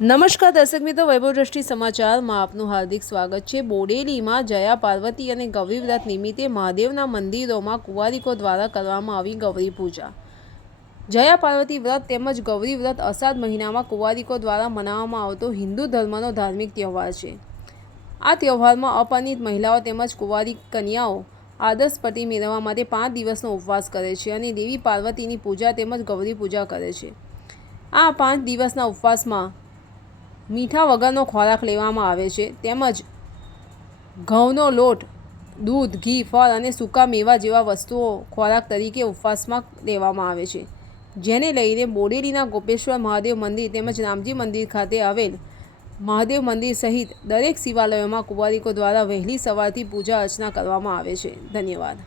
નમસ્કાર દર્શક મિત્રો, વૈભવ દ્રષ્ટિ સમાચારમાં આપનું હાર્દિક સ્વાગત છે. બોડેલીમાં જયા પાર્વતી અને ગૌરી વ્રત નિમિત્તે મહાદેવના મંદિરોમાં કુંવારિકો દ્વારા કરવામાં આવી ગૌરી પૂજા. જયા પાર્વતી વ્રત તેમજ ગૌરી વ્રત અષાઢ મહિનામાં કુંવારિકો દ્વારા મનાવવામાં આવતો હિન્દુ ધર્મનો ધાર્મિક તહેવાર છે. આ તહેવારમાં અપરિણિત મહિલાઓ તેમજ કુંવારી કન્યાઓ આદર્શ પતિ મેળવવા માટે પાંચ દિવસનો ઉપવાસ કરે છે અને દેવી પાર્વતીની પૂજા તેમજ ગૌરી પૂજા કરે છે. આ પાંચ દિવસના ઉપવાસમાં મીઠા વગરનો ખોરાક લેવામાં આવે છે. તેમજ ઘઉંનો લોટ, દૂધ, ઘી, ફળ અને સૂકા મેવા જેવા વસ્તુઓ ખોરાક તરીકે ઉપવાસમાં લેવામાં આવે છે. જેને લઈને બોડેલીના ગોપેશ્વર મહાદેવ મંદિર તેમજ રામજી મંદિર ખાતે આવેલ મહાદેવ મંદિર સહિત દરેક શિવાલયોમાં કુંવારિકો દ્વારા વહેલી સવારથી પૂજા અર્ચના કરવામાં આવે છે. ધન્યવાદ.